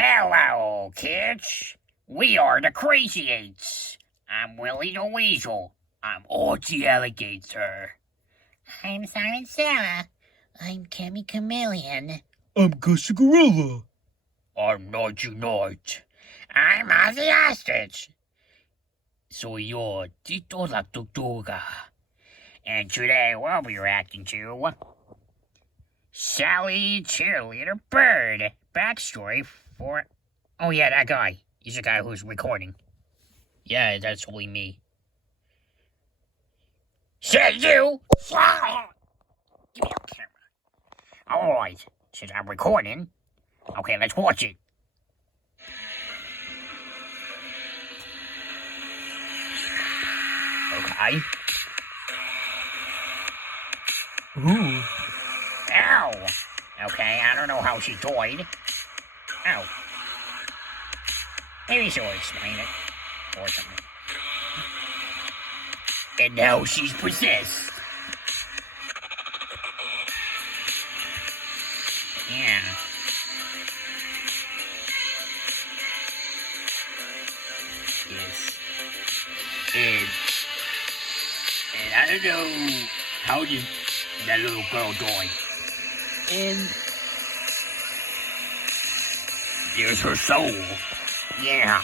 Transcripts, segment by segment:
Hello, kids. We are the Crazy Eights. I'm Willy the Weasel. I'm Archie Alligator. I'm Silent Sarah. I'm Cammy Chameleon. I'm Gushy Gorilla. I'm Nudgy Nudge. I'm Ozzy Ostrich. So you're Tito La Tortuga. And today we'll be reacting to Sally Cheerleader Bird. Backstory for... Oh yeah, that guy. He's the guy who's recording. Yeah, that's only me. Say you! Give me your camera. Alright, since I'm recording, okay, let's watch it. Okay. Ooh. Ow! Okay, I don't know how she died. Ow. Maybe she'll explain it. Or something. And now she's possessed. Yeah. Yes. And I don't know how did that little girl die. And there's her soul. Yeah.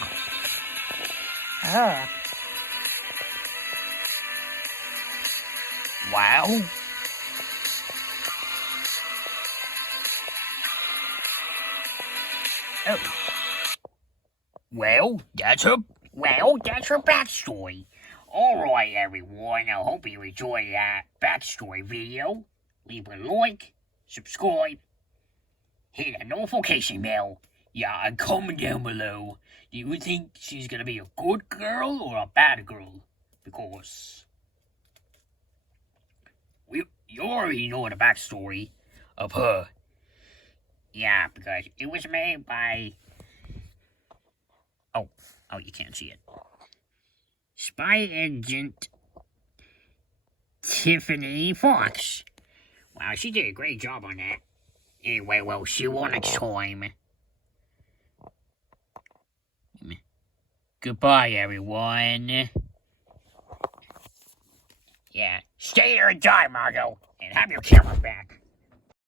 Oh. Wow. Oh. Well, that's her backstory. Alright, everyone, I hope you enjoyed that backstory video. Leave a like, subscribe, hit the notification bell. Yeah, and comment down below. Do you think she's gonna be a good girl or a bad girl? Because you already know the backstory of her. Yeah, because it was made by... Oh, you can't see it. Spy Agent Tiffany Fox. Wow, she did a great job on that. Anyway, we'll see you next time. Goodbye, everyone. Yeah, stay here and die, Margot, and have your camera back.